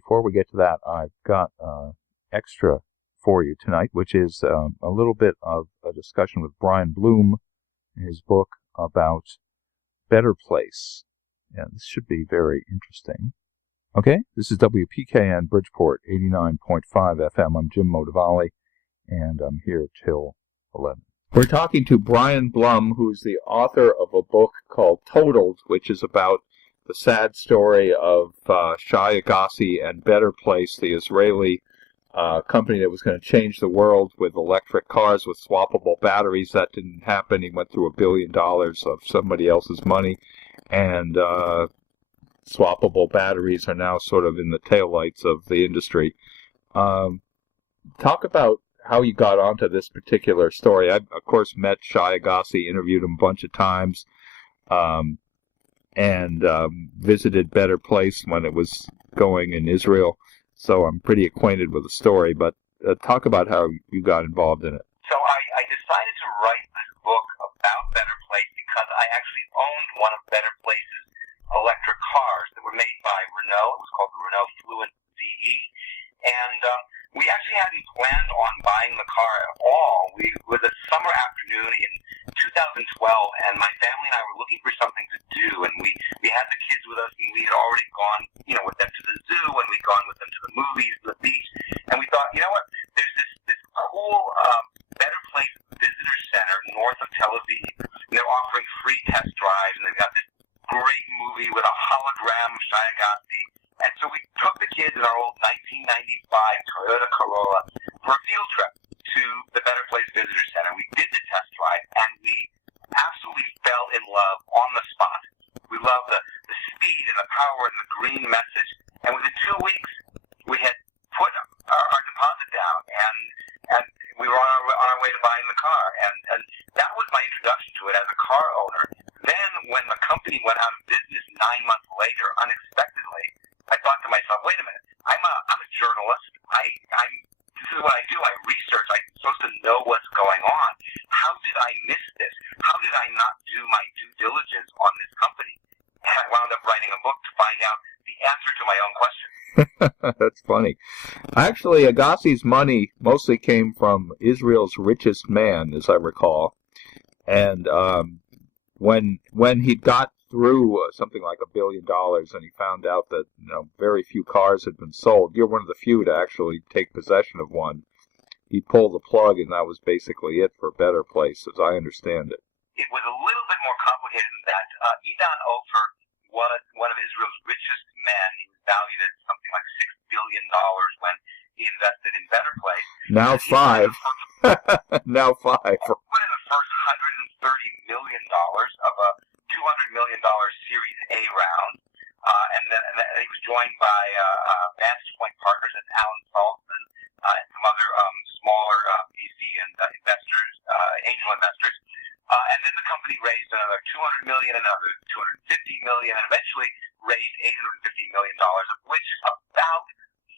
before we get to that, I've got extra for you tonight, which is a little bit of a discussion with Brian Blum, his book about Better Place. Yeah, this should be very interesting. Okay, this is WPKN Bridgeport 89.5 FM. I'm Jim Motavalli, and I'm here till 11. We're talking to Brian Blum, who's the author of a book called Totaled, which is about the sad story of Shai Agassi and Better Place, the Israeli company that was going to change the world with electric cars with swappable batteries. That didn't happen. He went through $1 billion of somebody else's money, and swappable batteries are now sort of in the taillights of the industry. Talk about how you got onto this particular story. I, of course, met Shai Agassi, interviewed him a bunch of times, and visited Better Place when it was going in Israel. So I'm pretty acquainted with the story, but talk about how you got involved in it. So I decided to write this book about Better Place because I actually owned one of Better Place's electric cars that were made by Renault. It was called the Renault Fluence ZE. And we actually hadn't planned on buying the car at all. It was a summer afternoon in 2012, and my family and I were looking for something to do. And we had the kids with us, and we had already gone, with them to the zoo, and we'd gone with them to the movies, the beach. And we thought, you know what, there's this cool Better Place visitor center north of Tel Aviv. And they're offering free test drives, and they've got this great movie with a hologram of Shai Agassi. And so we took the kids in our old 1995 Toyota Corolla for a field trip to the Better Place Visitor Center. We did the test drive, and we absolutely fell in love on the spot. We loved the speed and the power and the green message. And within 2 weeks, we had put our deposit down, and we were on our way to buying the car. And that was my introduction to it as a car owner. Then, when the company went out of business 9 months later, unexpectedly, I thought to myself, wait a minute, I'm a journalist. This is what I do. I research. I'm supposed to know what's going on. How did I miss this? How did I not do my due diligence on this company? And I wound up writing a book to find out the answer to my own question. That's funny. Actually, Agassi's money mostly came from Israel's richest man, as I recall. And when he got through something like $1 billion, and he found out that very few cars had been sold. You're one of the few to actually take possession of one. He pulled the plug, and that was basically it for Better Place, as I understand it. It was a little bit more complicated than that. Idan Ofer was one of Israel's richest men. He was valued at something like $6 billion when he invested in Better Place. Now five. Now five. One of the first $130 million of a $200 million Series A round, and then he was joined by Vantage Point Partners and Alan Saltzman and some other smaller VC and investors, angel investors. And then the company raised another $200 million, another $250 million, and eventually raised $850 million, of which about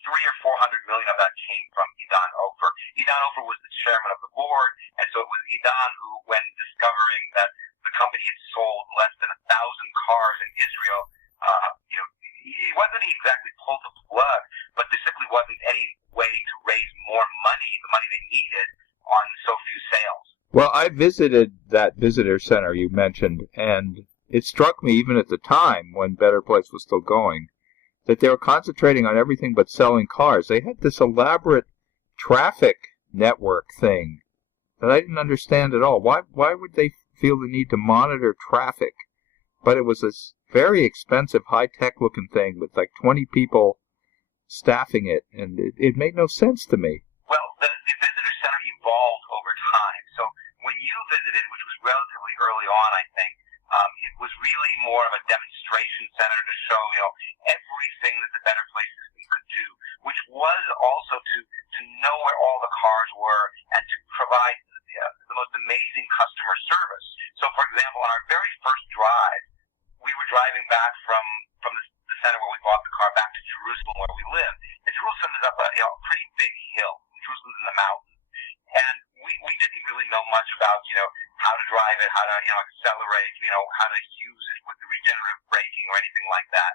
$300 or $400 million of that came from Idan Ofer. Idan Ofer was the chairman of the board, and so it was Idan who, when discovering that the company had sold less than 1,000 cars in Israel, it wasn't he exactly pulled the plug, but there simply wasn't any way to raise more money, the money they needed, on so few sales. Well, I visited that visitor center you mentioned, and it struck me even at the time, when Better Place was still going, that they were concentrating on everything but selling cars. They had this elaborate traffic network thing that I didn't understand at all. Why would they feel the need to monitor traffic? But it was this very expensive, high-tech looking thing with like 20 people staffing it, and it made no sense to me. Well, the visitor center evolved over time. So when you visited, which was relatively early on, I think, it was really more of a demonstration center to show, everything that the Better Place system could do, which was also to know where all the cars were and to provide the most amazing customer service. So, for example, on our very first drive, we were driving back from the center where we bought the car back to Jerusalem, where we live. And Jerusalem is up a pretty big hill. Jerusalem's in the mountains. And we didn't really know much about, how to drive it, how to, accelerate, how to use it with the regenerative braking or anything like that.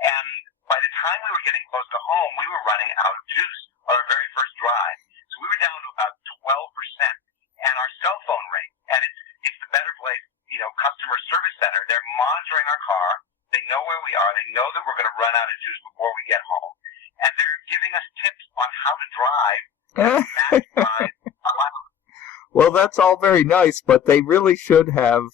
And by the time we were getting close to home, we were running out of juice on our very first drive. So we were down to about 12%, and our cell phone rang. And it's the Better Place, customer service center. They're monitoring our car. They know where we are. They know that we're going to run out of juice before we get home. And they're giving us tips on how to drive and maximize our life. Well, that's all very nice, but they really should have.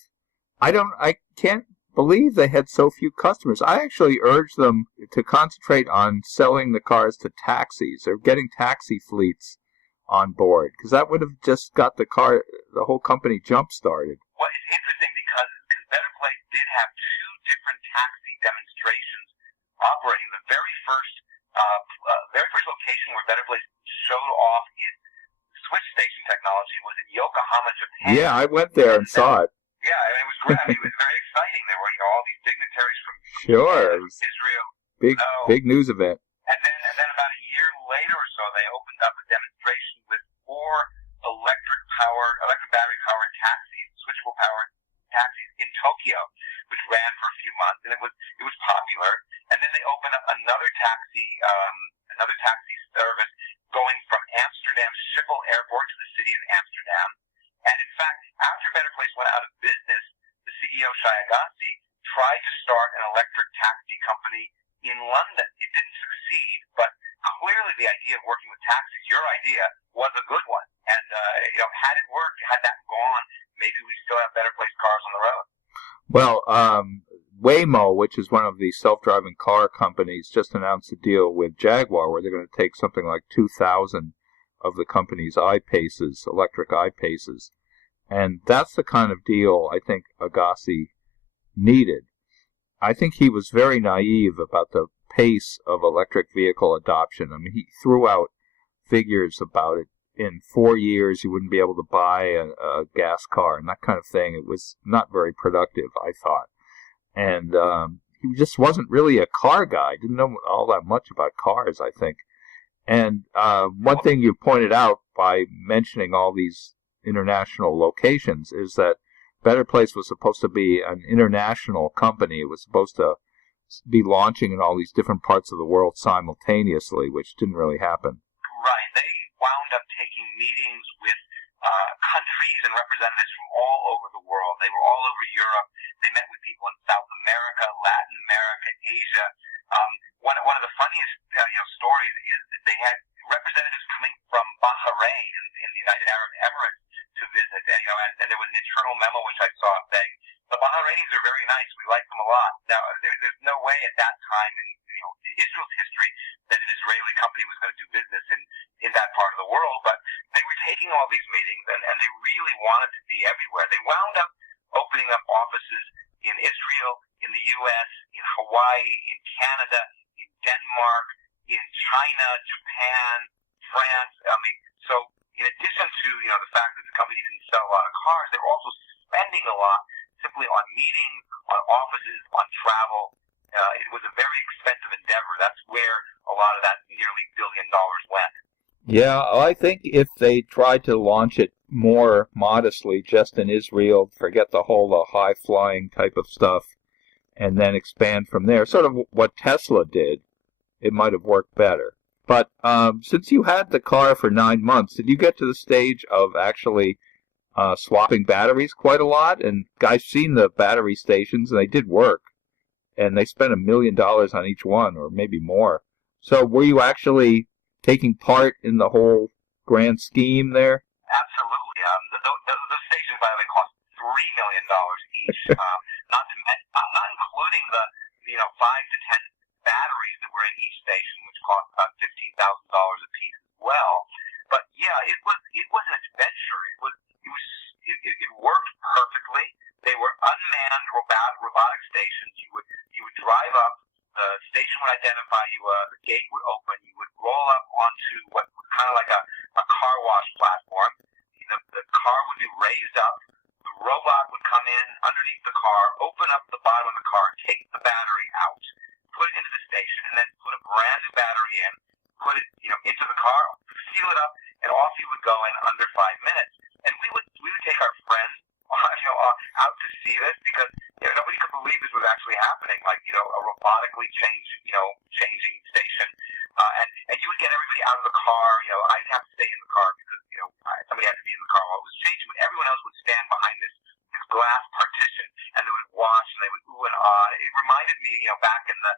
I can't believe they had so few customers. I actually urged them to concentrate on selling the cars to taxis or getting taxi fleets on board, because that would have just got the whole company jump-started. Well, it's interesting because Better Place did have two different taxi demonstrations operating. The very first location where Better Place showed off its switch station technology was in Yokohama, Japan. Yeah, I went there and saw it. Yeah, it was great. It was very exciting. There were all these dignitaries from Israel. Big news event. And then about a year later or so, they opened up a demonstration with 4 electric battery powered taxis, switchable powered taxis in Tokyo, which ran for a few months, and it was popular. And then they opened up another taxi service going from Amsterdam Schiphol Airport to the city of Amsterdam. And in fact, after Better Place went out of business, the CEO Shayagasi tried to start an electric taxi company in London. It didn't succeed, but clearly the idea of working with taxis, your idea, was a good one. And had it worked, had that gone, maybe we still have Better Place cars on the road. Well, Waymo, which is one of the self-driving car companies, just announced a deal with Jaguar where they're going to take something like 2,000 of the company's electric I-Paces. And that's the kind of deal I think Agassi needed. I think he was very naive about the pace of electric vehicle adoption. I mean, he threw out figures about it. In 4 years, you wouldn't be able to buy a gas car and that kind of thing. It was not very productive, I thought. And he just wasn't really a car guy. Didn't know all that much about cars, I think. And one thing you pointed out by mentioning all these international locations is that Better Place was supposed to be an international company. It was supposed to be launching in all these different parts of the world simultaneously, which didn't really happen. Right. They wound up taking meetings with countries and representatives from all over the world. They were all over Europe. They met with people in South America, Latin America, Asia. One of the funniest stories is that they had representatives coming from Bahrain in the United Arab Emirates to visit. And there was an internal memo which I saw saying, the Bahrainis are very nice. We like them a lot. Now, there's no way at that time in Israel's history that an Israeli company was going to do business in that part of the world, but they were taking all these meetings, and they really wanted to be everywhere. They wound up opening up offices in Israel, in the U.S., in Hawaii, in Canada, in Denmark, in China, Japan, France. So in addition to the fact that the company didn't sell a lot of cars, they were also spending a lot simply on meetings, on offices, on travel. It was a very expensive endeavor. That's where a lot of that nearly $1 billion went. Yeah, I think if they tried to launch it more modestly, just in Israel, forget the whole high-flying type of stuff, and then expand from there, sort of what Tesla did, it might have worked better. But since you had the car for 9 months, did you get to the stage of actually swapping batteries quite a lot? And I've seen the battery stations, and they did work. And they spent $1 million on each one, or maybe more. So were you actually taking part in the whole grand scheme there? Absolutely. The stations, by the way, cost $3 million each, not including the 5 to 10 batteries that were in each station, which cost about $15,000 a piece as well. But yeah, it was an adventure. It worked perfectly. They were unmanned robotic stations. You would drive up, the station would identify you, the gate would open, you would roll up onto what was kind of like a car wash platform. The car would be raised up, the robot would come in underneath the car, open up the bottom of the car, take the battery out, put it into the station, and then put a brand new battery in, put it into the car, seal it up, and off you would go in under 5 minutes. And we would take our friends out to see this, because nobody could believe this was actually happening, like a robotically changing station. out of the car. I didn't have to stay in the car because somebody had to be in the car while it was changing. But everyone else would stand behind this glass partition, and they would watch, and they would ooh and ah. It reminded me, back in the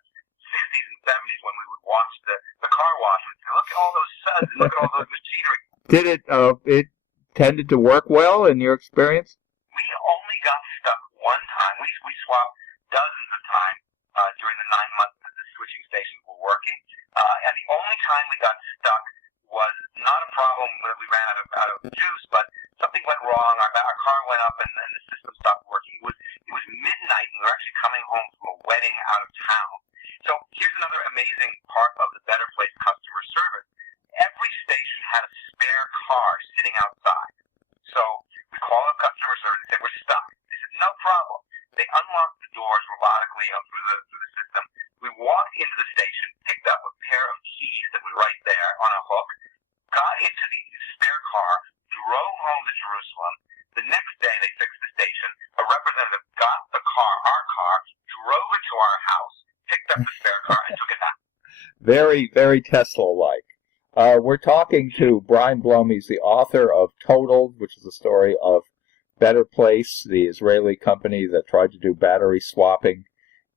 60s and 70s when we would watch the car wash. We'd say, look at all those suds, and look at all those machinery. Did it tended to work well in your experience? We only got stuck one time. We swapped dozens of times during the 9 months that the switching stations were working. And the only time we got stuck was not a problem where we ran out of juice, but something went wrong. Our car went up and the system stopped working. It was midnight, and we were actually coming home from a wedding out of town. So here's another amazing part of the Better Place customer service. Every station had a spare car sitting outside. So we call up customer service and say, we're stuck. They said, no problem. They unlocked the doors robotically through the system. We walked into the station, picked up a pair of keys that was right there on a hook, got into the spare car, drove home to Jerusalem. The next day they fixed the station. A representative got the car, our car, drove it to our house, picked up the spare car, and took it back. Very, very Tesla-like. We're talking to Brian Blum. He's the author of Totaled, which is the story of Better Place, the Israeli company that tried to do battery swapping.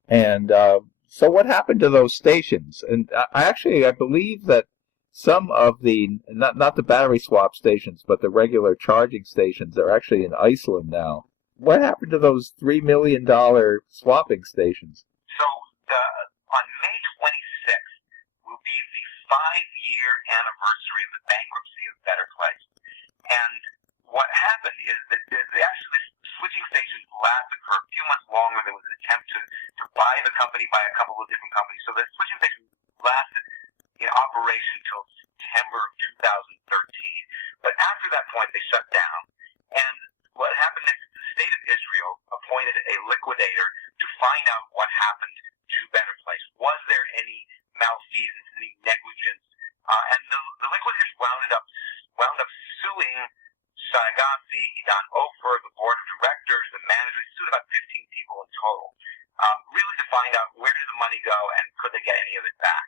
And so what happened to those stations? And I believe that some of the, not the battery swap stations, but the regular charging stations are actually in Iceland now. What happened to those $3 million swapping stations? So on May 26th will be the 5-year anniversary of the bankruptcy of Better Place. And what happened is that actually this switching stations lasted for a few months longer. There was an attempt to buy the company by a couple of different companies. So the switching stations lasted in operation until September of 2013. But after that point, they shut down. And what happened next is the state of Israel appointed a liquidator to find out what happened to Better Place. Was there any malfeasance, any negligence? And the liquidators wound up suing Shai Agassi, Idan Ofer, the board of directors, the managers, sued about 15 people in total, really to find out where did the money go and could they get any of it back.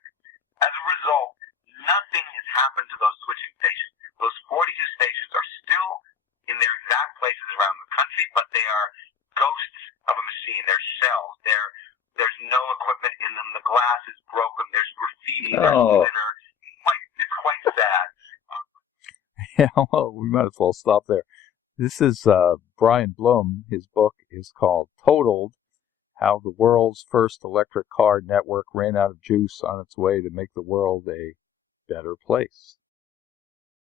As a result, nothing has happened to those switching stations. Those 42 stations are still in their exact places around the country, but they are ghosts of a machine. They're shells. There's no equipment in them. The glass is broken. There's graffiti. There's glitter. It's quite sad. Yeah, well, we might as well stop there. This is Brian Blum. His book is called Totaled, How the World's First Electric Car Network Ran Out of Juice on its way to make the world a better place.